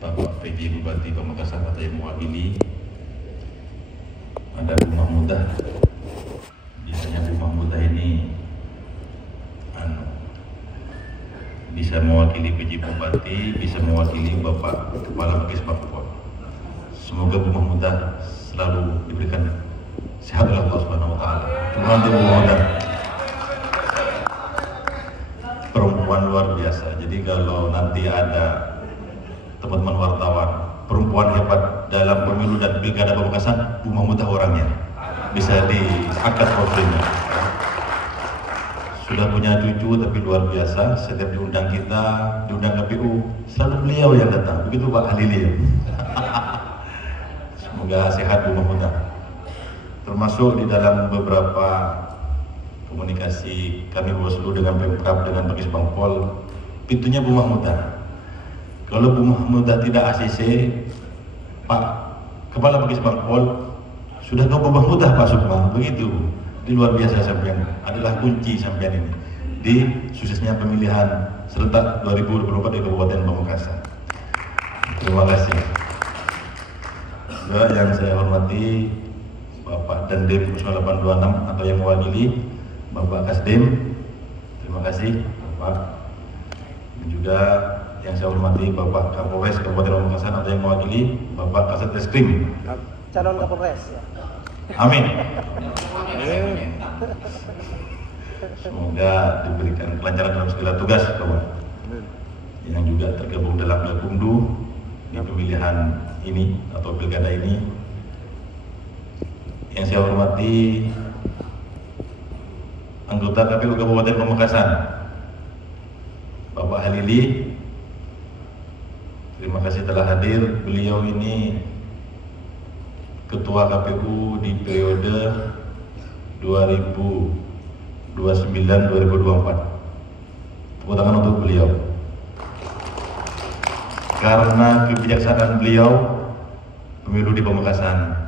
Bapak PJ Bupati Pamekasan atau yang mewakili, ada rumah muda. Biasanya rumah muda ini bisa mewakili PJ Bupati, bisa mewakili Bapak Kepala Bapkes Papua. Semoga rumah muda selalu diberikan sehat oleh Allah Subhanahu wa taala. Terima kasih rumah muda. Perempuan luar biasa. Jadi kalau nanti ada teman-teman wartawan, perempuan hebat dalam pemilu dan pilkada Pamekasan, rumah muda orangnya. Bisa diangkat portfolionya. Sudah punya cucu tapi luar biasa. Setiap diundang kita, diundang KPU, selalu beliau yang datang. Begitu Pak Halili. Semoga sehat rumah muda. Termasuk di dalam beberapa komunikasi kami Bawaslu dengan Pemkab, dengan Bapkes Bangpol, pintunya rumah muda. Kalau rumah muda tidak ACC, Pak Kepala Bapkes Bangpol sudah ke rumah muda Pak Sukma, begitu. Di luar biasa sampean, adalah kunci sampean ini di suksesnya pemilihan serentak 2024 di Kabupaten Pamekasan. Terima kasih. Juga yang saya hormati Bapak Dandim 0826 atau yang mewakili Bapak Kasdim, terima kasih Bapak. Dan juga yang saya hormati Bapak Kapolres Kabupaten Pamekasan atau yang mewakili Bapak Kasat Reskrim. Calon Kapolres. Amin. Semoga diberikan kelancaran dalam segala tugas, Bapak. Yang juga tergabung dalam Gakumdu di pemilihan ini atau pilkada ini. Yang saya hormati anggota KPU Kabupaten Pamekasan, Bapak Halili. Terima kasih telah hadir. Beliau ini Ketua KPU di periode 2029-2024. Tepuk tangan untuk beliau. Karena kebijaksanaan beliau, pemilu di Pamekasan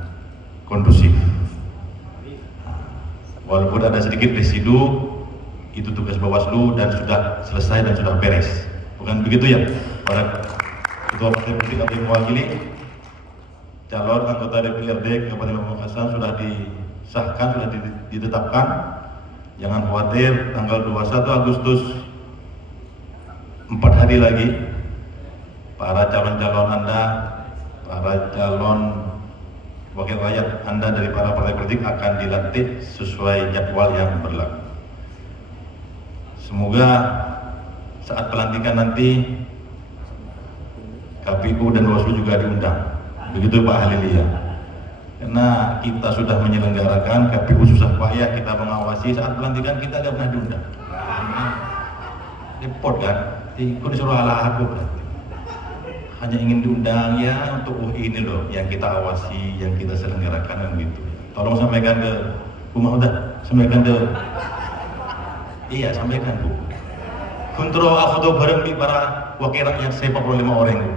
kondusif. Walaupun ada sedikit residu, itu tugas Bawaslu dan sudah selesai dan sudah beres. Bukan begitu ya, para Ketua Partai Politik atau yang mewakili? Calon anggota DPRD Kabupaten Pamekasan sudah disahkan, sudah ditetapkan. Jangan khawatir, tanggal 21 Agustus 4 hari lagi para calon-calon Anda, para calon wakil rakyat Anda dari para partai politik akan dilantik sesuai jadwal yang berlaku. Semoga saat pelantikan nanti KPU dan Bawaslu juga diundang. Begitu Pak Halili ya. Karena kita sudah menyelenggarakan, KPU susah payah kita mengawasi, saat pelantikan kita tidak pernah diundang. Repot kan? Ikut disuruh ala aku berarti. Hanya ingin diundang ya untuk ini loh yang kita awasi, yang kita selenggarakan kan gitu. Tolong sampaikan ke rumah udah, sampaikan ke iya sampaikan Bu. Kontrol foto bareng di para wakil rakyat saya 45 orang Bu.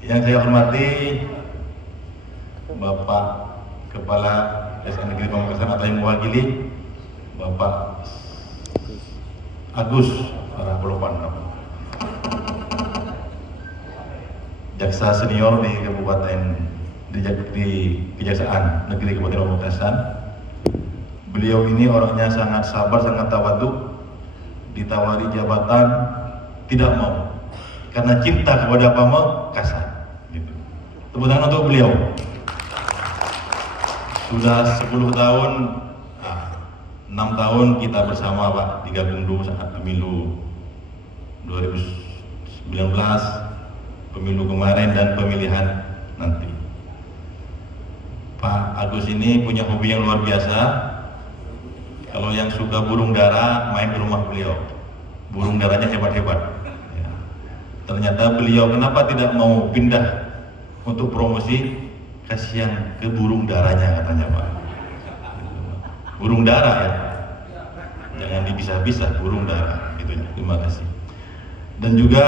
Yang saya hormati Bapak Kepala SN Negeri Pamekasan atau yang mewakili Bapak Agus Arahbolopan, jaksa senior di Kabupaten di Kejaksaan Negeri Kabupaten Pamekasan. Beliau ini orangnya sangat sabar, sangat tawadhu. Ditawari jabatan tidak mau karena cinta kepada Pamekasan. Gitu. Tepuk tangan untuk beliau. Sudah 10 tahun, 6 tahun kita bersama Pak di Gakumdu saat pemilu 2019, pemilu kemarin dan pemilihan nanti. Pak Agus ini punya hobi yang luar biasa. Kalau yang suka burung dara, main ke rumah beliau. Burung daranya hebat-hebat. Ya. Ternyata beliau kenapa tidak mau pindah untuk promosi? Kasihan ke burung daranya katanya Pak. Burung dara ya. Jangan dipisah-pisah burung dara. Gitu. Terima kasih. Dan juga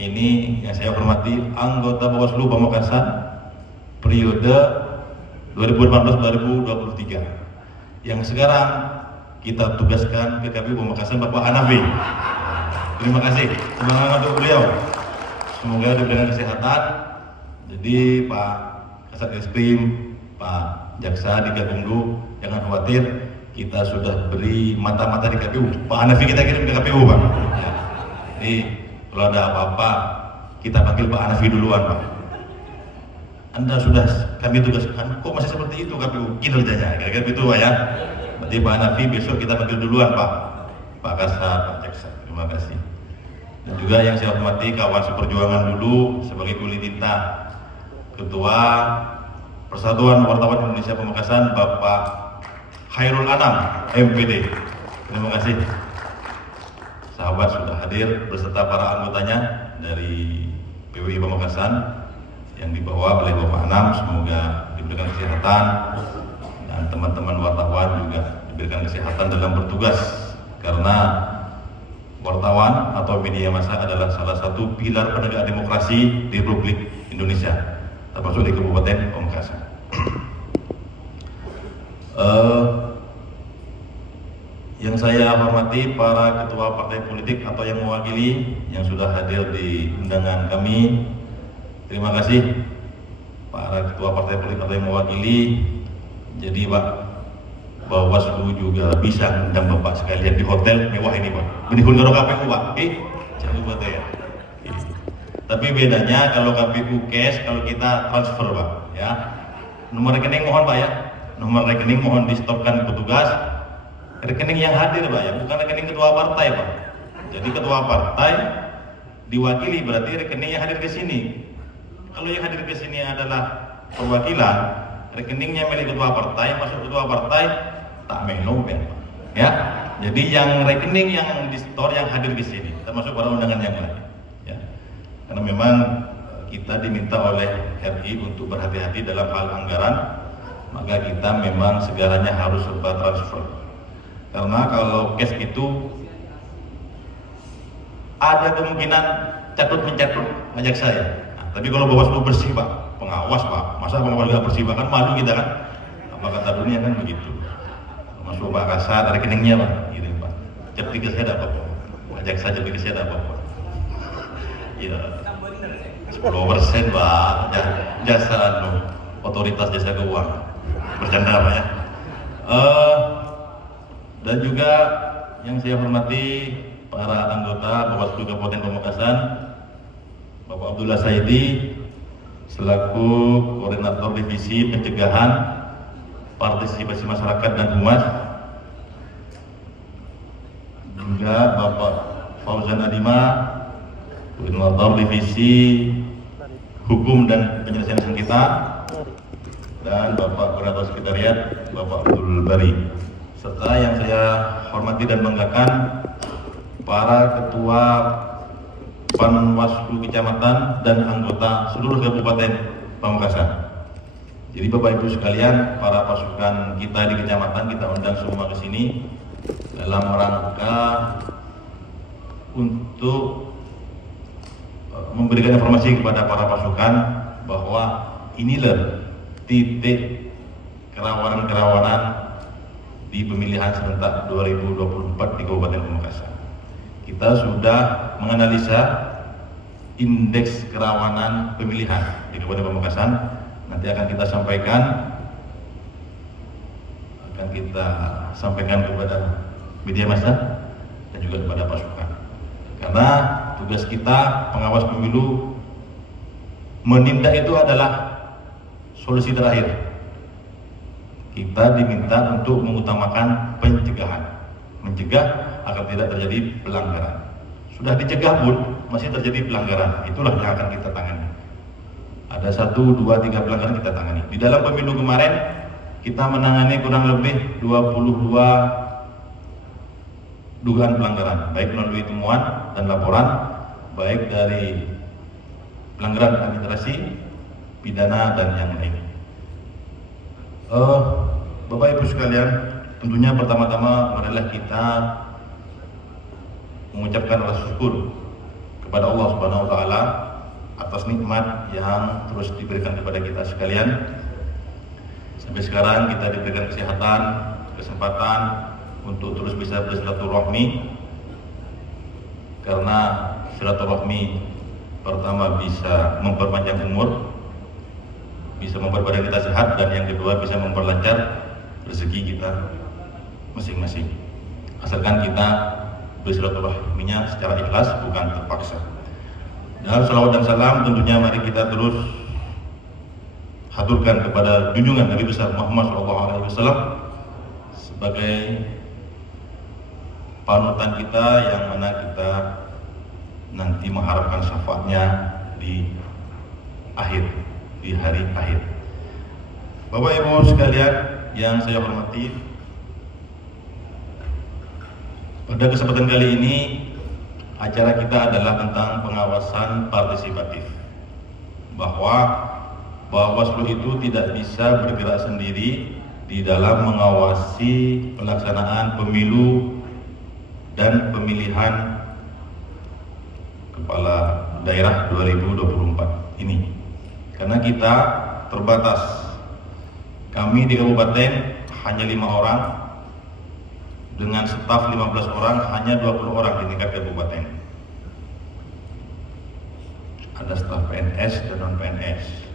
ini yang saya hormati anggota Bawaslu Pamekasan periode 2018-2023 yang sekarang kita tugaskan ke KPU Pamekasan Bapak Hanafi. Terima kasih. Semangat untuk beliau. Semoga diberikan kesehatan. Jadi Pak Kasat Reskrim, Pak Jaksa di Gakumdu, jangan khawatir. Kita sudah beri mata-mata di KPU. Pak Hanafi kita kirim ke KPU, Pak. Ya. Jadi kalau ada apa-apa, kita panggil Pak Hanafi duluan, Pak. Anda sudah kami tugaskan, kok masih seperti itu KPU kinerjanya, kira-kira itu, Pak ya. Berarti Pak Hanafi besok kita panggil duluan, Pak. Pak Kasat, Pak Jaksa. Terima kasih. Dan juga yang saya hormati kawan seperjuangan dulu sebagai kulit tinta, Ketua Persatuan Wartawan Indonesia Pamekasan, Bapak Khairul Anam, MPD. Terima kasih. Sahabat sudah hadir beserta para anggotanya dari PWI Pamekasan yang dibawa oleh Bapak Anam. Semoga diberikan kesehatan dan teman-teman wartawan juga diberikan kesehatan dalam bertugas, karena wartawan atau media massa adalah salah satu pilar penegak demokrasi di Republik Indonesia, termasuk di Kabupaten Pamekasan. Yang saya hormati para ketua partai politik atau yang mewakili yang sudah hadir di undangan kami. Terima kasih para ketua partai politik atau yang mewakili. Jadi Pak Bawaslu juga bisa undang Bapak sekalian di hotel mewah ini, Pak. Ini karo KPU, Pak. Jangan lupa ya. Tapi bedanya kalau KPU cash, kalau kita transfer, Pak. Ya. Nomor rekening mohon, Pak ya. Nomor rekening mohon di stopkan petugas. Rekening yang hadir, Pak ya, bukan rekening ketua partai, Pak. Jadi ketua partai diwakili, berarti rekening yang hadir ke sini. Kalau yang hadir ke sini adalah perwakilan, rekeningnya milik ketua partai, masuk ketua partai, tak meno, ya. Jadi yang rekening yang di store yang hadir ke sini, termasuk para undangan yang lain, ya. Karena memang kita diminta oleh RI untuk berhati-hati dalam hal anggaran, maka kita memang segalanya harus serba transfer. Karena kalau cash itu ada kemungkinan catut-mencatut ngajak saya. Nah, tapi kalau Bawaslu bersih, Pak, pengawas, Pak, masa pengawas nggak bersih, Pak, kan malu kita kan. Apa kata dunia kan begitu. Masuk Pak Kasat, rekeningnya, Pak, gitu, Pak. Cepi ke saya dapat, Pak. Ngajak saya cepi ke saya dapat, Pak. Ya, 10%, Pak. Jasa otoritas jasa keuangan. Bercanda, Pak ya. Dan juga yang saya hormati para anggota Bawaslu Kabupaten Pamekasan, Bapak Abdullah Saidi selaku Koordinator Divisi Pencegahan Partisipasi Masyarakat dan Humas, juga Bapak Fauzan Adima, Koordinator Divisi Hukum dan Penyelesaian Sengketa, dan Bapak Koordinator Sekretariat Bapak Abdul Bari, serta yang saya hormati dan banggakan para ketua Panwaslu Kecamatan dan anggota seluruh Kabupaten Pamekasan. Jadi Bapak Ibu sekalian, para pasukan kita di kecamatan kita undang semua ke sini dalam rangka untuk memberikan informasi kepada para pasukan bahwa inilah titik kerawanan-kerawanan di pemilihan serentak 2024 di Kabupaten Pamekasan. Kita sudah menganalisa indeks kerawanan pemilihan di Kabupaten Pamekasan. Nanti akan kita sampaikan kepada media massa dan juga kepada pasukan. Karena tugas kita pengawas pemilu menindak itu adalah solusi terakhir. Kita diminta untuk mengutamakan pencegahan, mencegah agar tidak terjadi pelanggaran. Sudah dicegah pun masih terjadi pelanggaran, itulah yang akan kita tangani. Ada 1, 2, 3 pelanggaran kita tangani. Di dalam pemilu kemarin kita menangani kurang lebih 22 dugaan pelanggaran, baik melalui temuan dan laporan, baik dari pelanggaran administrasi, pidana dan yang lain. Bapak Ibu sekalian, tentunya pertama-tama marilah kita mengucapkan rasa syukur kepada Allah Subhanahu wa taala atas nikmat yang terus diberikan kepada kita sekalian. Sampai sekarang kita diberikan kesehatan, kesempatan untuk terus bisa bersilaturahmi. karena silaturahmi pertama bisa memperpanjang umur, bisa memperbaiki kita sehat, dan yang kedua bisa memperlancar rezeki kita masing-masing. Asalkan kita bersilaturahminya secara ikhlas, bukan terpaksa. Dan salawat dan salam tentunya mari kita terus haturkan kepada junjungan Nabi besar Muhammad SAW sebagai panutan kita, yang mana kita nanti mengharapkan syafaatnya di akhir, di hari akhir. Bapak Ibu sekalian yang saya hormati, pada kesempatan kali ini acara kita adalah tentang pengawasan partisipatif, bahwa Bawaslu itu tidak bisa bergerak sendiri di dalam mengawasi pelaksanaan pemilu dan pemilihan kepala daerah 2024 ini, karena kita terbatas. Kami di kabupaten hanya 5 orang, dengan staf 15 orang, hanya 20 orang di tingkat kabupaten. Ada staf PNS dan non PNS.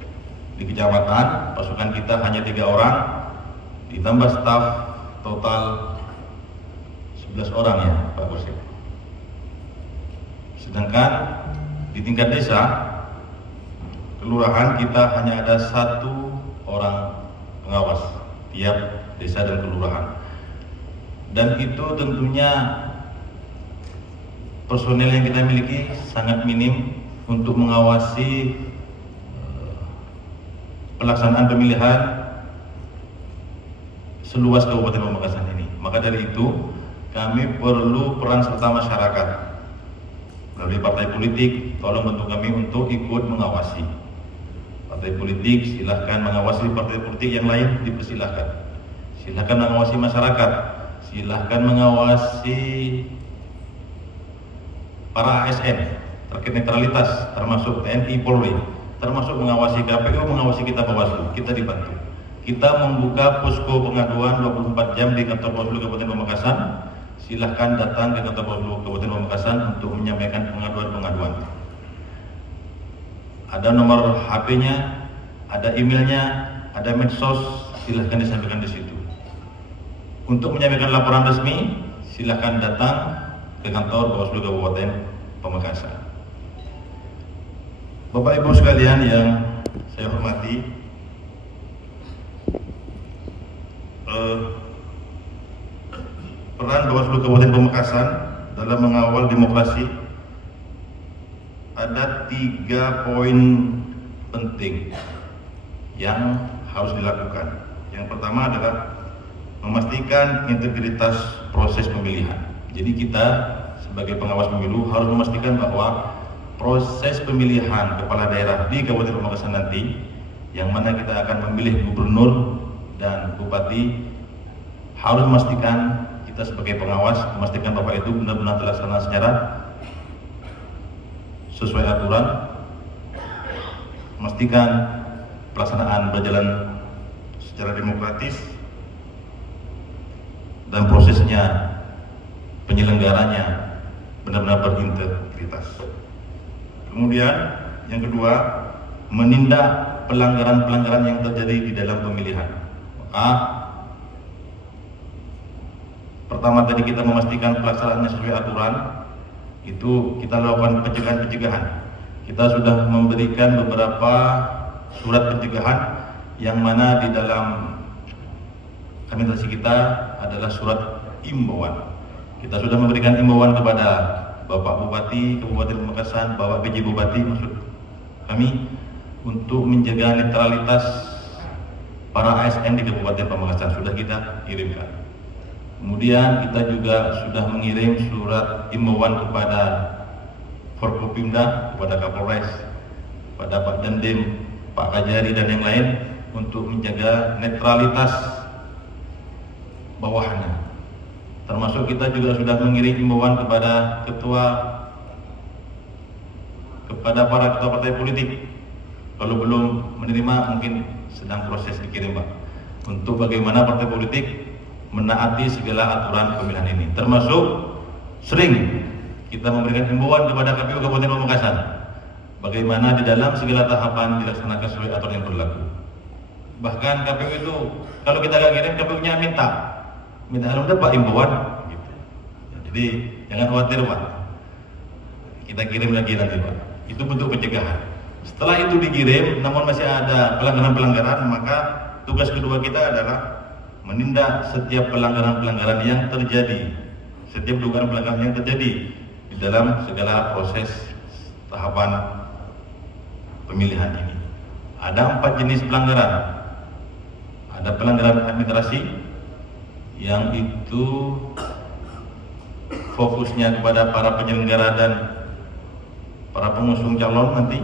Di kecamatan pasukan kita hanya 3 orang, ditambah staf total 11 orang ya Pak Bosip. Sedangkan di tingkat desa, kelurahan kita hanya ada 1 orang pengawas tiap desa dan kelurahan. Dan itu tentunya personel yang kita miliki sangat minim untuk mengawasi pelaksanaan pemilihan seluas Kabupaten Pamekasan ini. Maka dari itu kami perlu peran serta masyarakat melalui partai politik. Tolong bantu kami untuk ikut mengawasi. Partai politik silahkan mengawasi partai politik yang lain, dipersilahkan. Silahkan mengawasi masyarakat, silahkan mengawasi para ASN terkait netralitas, termasuk TNI, Polri, termasuk mengawasi KPU, mengawasi kita Bawaslu. Kita dibantu. Kita membuka posko pengaduan 24 jam di kantor Bawaslu Kabupaten Pamekasan. Silahkan datang ke kantor Bawaslu Kabupaten Pamekasan untuk menyampaikan pengaduan-pengaduan. Ada nomor HP-nya, ada emailnya, ada medsos, silahkan disampaikan di situ. Untuk menyampaikan laporan resmi, silahkan datang ke kantor Bawaslu Kabupaten Pamekasan. Bapak Ibu sekalian yang saya hormati, peran Bawaslu Kabupaten Pamekasan dalam mengawal demokrasi ada 3 poin penting yang harus dilakukan. Yang pertama adalah memastikan integritas proses pemilihan. Jadi kita sebagai pengawas pemilu harus memastikan bahwa proses pemilihan kepala daerah di Kabupaten Pamekasan nanti, yang mana kita akan memilih gubernur dan bupati, harus memastikan kita sebagai pengawas memastikan bahwa itu benar-benar terlaksana secara sesuai aturan, memastikan pelaksanaan berjalan secara demokratis, dan prosesnya, penyelenggaranya benar-benar berintegritas. Kemudian yang kedua, menindak pelanggaran-pelanggaran yang terjadi di dalam pemilihan. Maka pertama tadi kita memastikan pelaksanaannya sesuai aturan, itu kita lakukan pencegahan-pencegahan. Kita sudah memberikan beberapa surat pencegahan, yang mana di dalam administrasi kita adalah surat imbauan. Kita sudah memberikan imbauan kepada Bapak Bupati Kabupaten Pamekasan, Bapak PJ Bupati maksud kami, untuk menjaga netralitas para ASN di Kabupaten Pamekasan. Sudah kita kirimkan. Kemudian kita juga sudah mengirim surat imbauan kepada Forkopimda, kepada Kapolres, pada Pak Dandim, Pak Kajari dan yang lain, untuk menjaga netralitas bawahannya. Termasuk kita juga sudah mengirim imbauan kepada para ketua partai politik. Kalau belum menerima mungkin sedang proses dikirim Pak, untuk bagaimana partai politik menaati segala aturan pemilihan ini. Termasuk sering kita memberikan himbauan kepada KPU Kabupaten Pamekasan bagaimana di dalam segala tahapan dilaksanakan sesuai aturan yang berlaku. Bahkan KPU itu kalau kita nggak kirim, KPU-nya minta alhamdulillah Pak himbauan gitu. Jadi jangan khawatir Pak, kita kirim lagi nanti Pak. Itu bentuk pencegahan. Setelah itu dikirim namun masih ada pelanggaran-pelanggaran, maka tugas kedua kita adalah menindak setiap pelanggaran-pelanggaran yang terjadi, setiap dugaan pelanggaran yang terjadi di dalam segala proses tahapan pemilihan ini. Ada 4 jenis pelanggaran. Ada pelanggaran administrasi yang itu fokusnya kepada para penyelenggara dan para pengusung calon nanti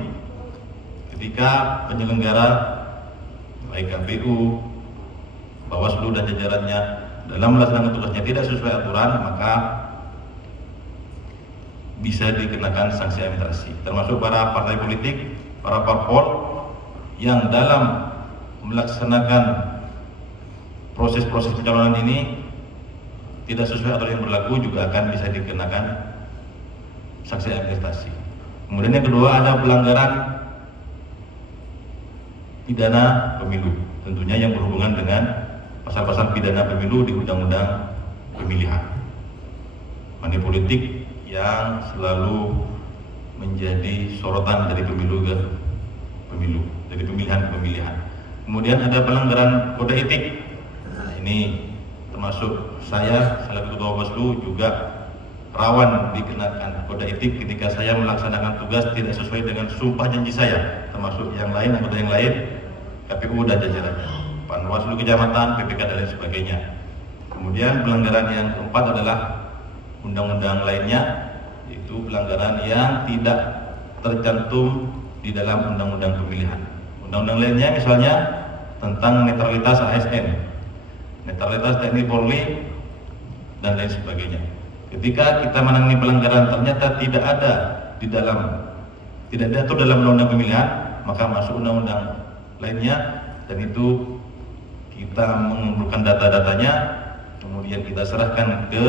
ketika penyelenggara baik KPU, Bawaslu dan jajarannya dalam melaksanakan tugasnya tidak sesuai aturan, maka bisa dikenakan sanksi administrasi, termasuk para partai politik, para parpol yang dalam melaksanakan proses-proses pencalonan ini tidak sesuai aturan yang berlaku juga akan bisa dikenakan sanksi administrasi. Kemudian yang kedua ada pelanggaran pidana pemilu, tentunya yang berhubungan dengan pasal-pasal pidana pemilu di Undang-Undang Pemilihan. Money politik yang selalu menjadi sorotan dari pemilu ke pemilu, dari pemilihan ke pemilihan. Kemudian ada pelanggaran kode etik. Nah, ini termasuk saya selaku Ketua Bawaslu juga rawan dikenakan kode etik ketika saya melaksanakan tugas tidak sesuai dengan sumpah janji saya, termasuk yang lain, anggota yang lain, KPU dan jajarannya, Panwaslu Kecamatan, PPK dan lain sebagainya. Kemudian pelanggaran yang keempat adalah undang-undang lainnya, yaitu pelanggaran yang tidak tercantum di dalam undang-undang pemilihan. Undang-undang lainnya misalnya tentang netralitas ASN, netralitas TNI Polri dan lain sebagainya. Ketika kita menangani pelanggaran ternyata tidak ada di dalam, tidak diatur dalam undang-undang pemilihan, maka masuk undang-undang lainnya dan itu kita mengumpulkan data-datanya, kemudian kita serahkan ke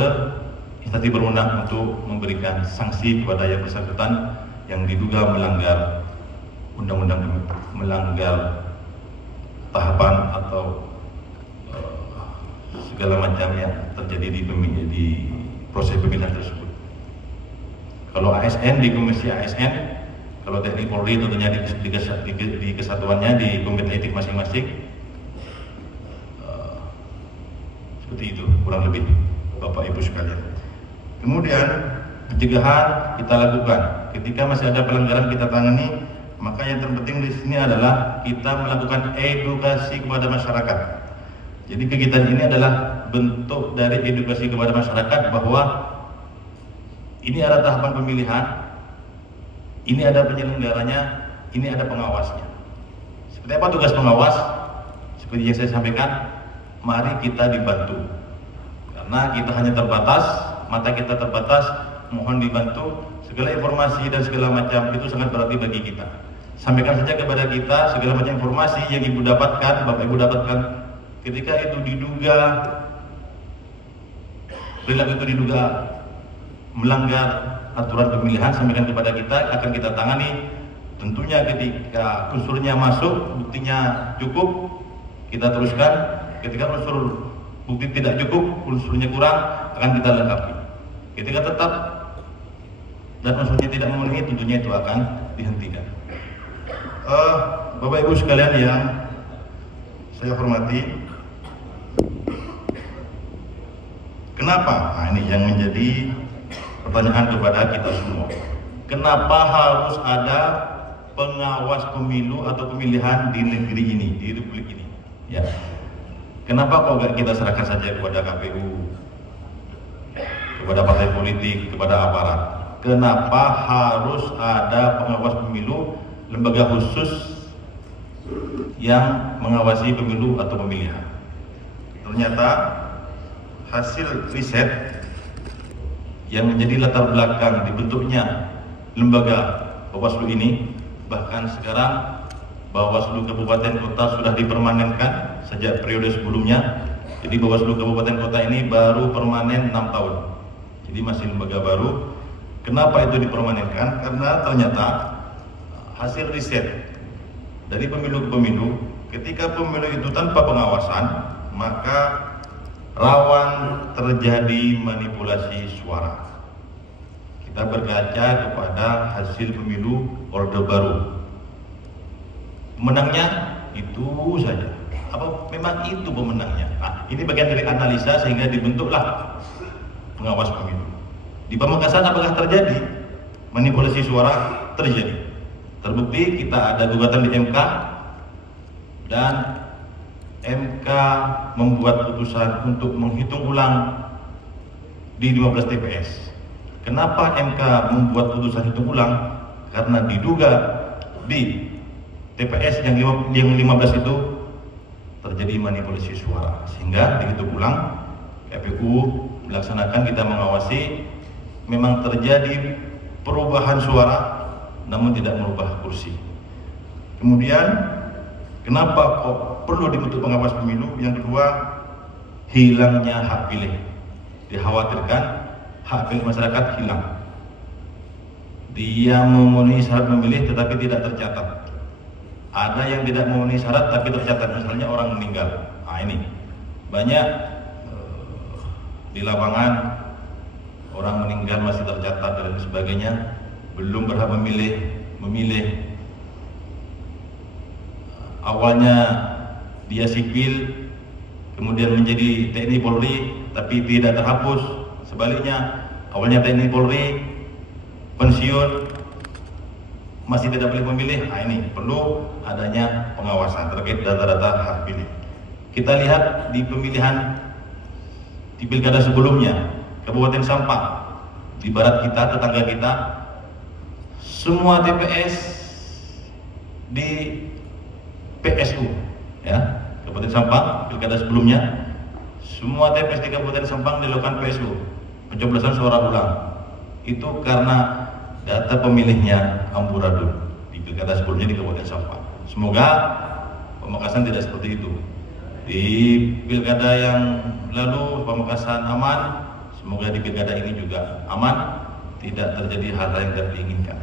instansi berwenang untuk memberikan sanksi kepada yang bersangkutan yang diduga melanggar undang-undang, melanggar tahapan atau segala macam yang terjadi di proses pemilihan tersebut. Kalau ASN di komisi ASN, kalau TNI Polri tentunya di kesatuannya, di komite etik masing-masing. Seperti itu kurang lebih Bapak Ibu sekalian. Kemudian pencegahan kita lakukan ketika masih ada pelanggaran kita tangani, maka yang terpenting di sini adalah kita melakukan edukasi kepada masyarakat. Jadi kegiatan ini adalah bentuk dari edukasi kepada masyarakat bahwa ini ada tahapan pemilihan, ini ada penyelenggaranya, ini ada pengawasnya. Seperti apa tugas pengawas? Seperti yang saya sampaikan, mari kita dibantu. Karena kita hanya terbatas, mata kita terbatas, mohon dibantu. Segala informasi dan segala macam itu sangat berarti bagi kita. Sampaikan saja kepada kita segala macam informasi yang Ibu dapatkan, Bapak Ibu dapatkan. Ketika itu diduga, perilaku itu diduga melanggar aturan pemilihan, sampaikan kepada kita, akan kita tangani. Tentunya ketika unsurnya masuk, buktinya cukup, kita teruskan. Ketika unsur bukti tidak cukup, unsurnya kurang, akan kita lengkapi. Ketika tetap dan unsurnya tidak memenuhi, tentunya itu akan dihentikan. Bapak Ibu sekalian yang saya hormati, kenapa? Nah, ini yang menjadi pertanyaan kepada kita semua. Kenapa harus ada pengawas pemilu atau pemilihan di negeri ini, di republik ini? Ya. Kenapa kok gak kita serahkan saja kepada KPU, kepada partai politik, kepada aparat? Kenapa harus ada pengawas pemilu, lembaga khusus yang mengawasi pemilu atau pemilihan? Ternyata hasil riset yang menjadi latar belakang dibentuknya lembaga Bawaslu ini, bahkan sekarang Bawaslu Kabupaten Kota sudah dipermanenkan sejak periode sebelumnya. Jadi Bawaslu Kabupaten Kota ini baru permanen 6 tahun, jadi masih lembaga baru. Kenapa itu dipermanenkan? Karena ternyata hasil riset dari pemilu ke pemilu, ketika pemilu itu tanpa pengawasan, maka rawan terjadi manipulasi suara. Kita berkaca kepada hasil pemilu Orde Baru. Pemenangnya itu saja. Apa memang itu pemenangnya? Nah, ini bagian dari analisa sehingga dibentuklah pengawas pemilu. Di Pamekasan apakah terjadi manipulasi suara? Terjadi. Terbukti kita ada gugatan di MK dan MK membuat putusan untuk menghitung ulang di 15 TPS. Kenapa MK membuat putusan hitung ulang? Karena diduga di TPS yang 15 itu terjadi manipulasi suara, sehingga dihitung ulang. KPU melaksanakan, kita mengawasi, memang terjadi perubahan suara namun tidak merubah kursi. Kemudian kenapa kok perlu dibentuk pengawas pemilu? Yang kedua, hilangnya hak pilih. Dikhawatirkan hak pilih masyarakat hilang. Dia memenuhi syarat memilih tetapi tidak tercatat. Ada yang tidak memenuhi syarat tapi tercatat, misalnya orang meninggal. Nah, ini banyak di lapangan orang meninggal masih tercatat dan sebagainya, belum berhak memilih. Awalnya dia sipil, kemudian menjadi TNI Polri, tapi tidak terhapus. Sebaliknya, awalnya TNI Polri, pensiun, masih tidak boleh memilih. Nah, ini perlu adanya pengawasan terkait data-data hak pilih. Kita lihat di pemilihan di pilkada sebelumnya, Kabupaten Sampang, di barat kita, tetangga kita, semua TPS di PSU, ya, Kabupaten Sampang, pilkada sebelumnya, semua TPS di Kabupaten Sampang dilakukan PSU, pencoblosan suara ulang. Itu karena data pemilihnya amburadul di pilkada sebelumnya di Kabupaten Sampang. Semoga Pamekasan tidak seperti itu. Di pilkada yang lalu Pamekasan aman, semoga di pilkada ini juga aman, tidak terjadi hal-hal yang tidak diinginkan.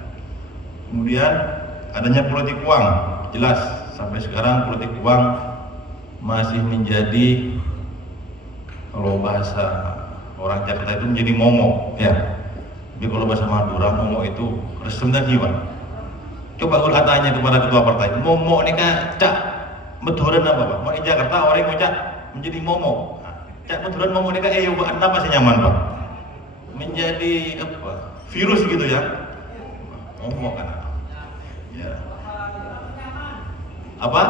Kemudian adanya politik uang, jelas sampai sekarang politik uang masih menjadi, kalau bahasa orang Jakarta itu menjadi momok, ya. Jadi kalau bahasa Madura, momok itu resem dan jiwa. Coba kalau tanya kepada ketua partai, momok ini kan cak meduran apa pak? Mau di Jakarta orang mau cak menjadi momok. Cak meduran momok ini kan anda masih nyaman pak? Menjadi apa? Virus gitu ya? Momok kan? Ya. Apa?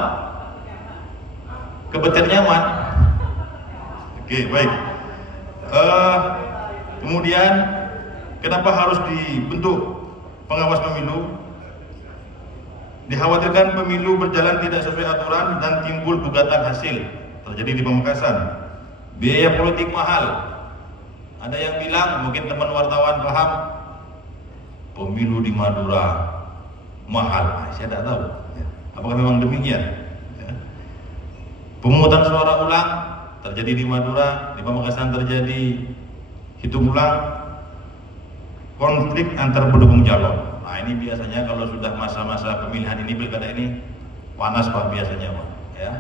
Kebetulan nyaman. Oke, baik. Kemudian kenapa harus dibentuk pengawas pemilu? Dikhawatirkan pemilu berjalan tidak sesuai aturan dan timbul gugatan hasil. Terjadi di Pamekasan. Biaya politik mahal. Ada yang bilang, mungkin teman wartawan paham, pemilu di Madura mahal. Saya tidak tahu. Apakah memang demikian? Pemungutan suara ulang terjadi di Madura, di Pamekasan terjadi hitung ulang. Konflik antar pendukung calon. Nah, ini biasanya kalau sudah masa-masa pemilihan ini, pilkada ini panas pak biasanya pak, ya.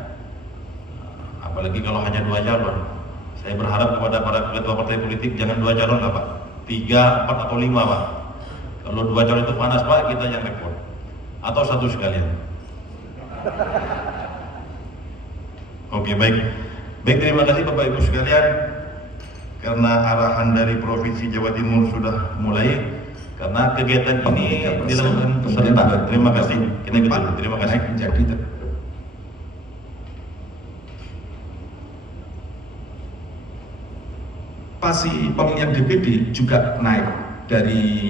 Apalagi kalau hanya 2 calon. Saya berharap kepada para ketua partai politik jangan 2 calon lah pak, 3, 4 atau 5 pak. Kalau 2 calon itu panas pak, kita yang repot. Atau 1 sekalian. Oke, baik. Baik, terima kasih Bapak Ibu sekalian. Karena arahan dari Provinsi Jawa Timur sudah mulai, karena kegiatan ini dilakukan serentak. Terima kasih. Kita gitu. Terima kasih. Jadi pasti pemilihan DPD juga naik dari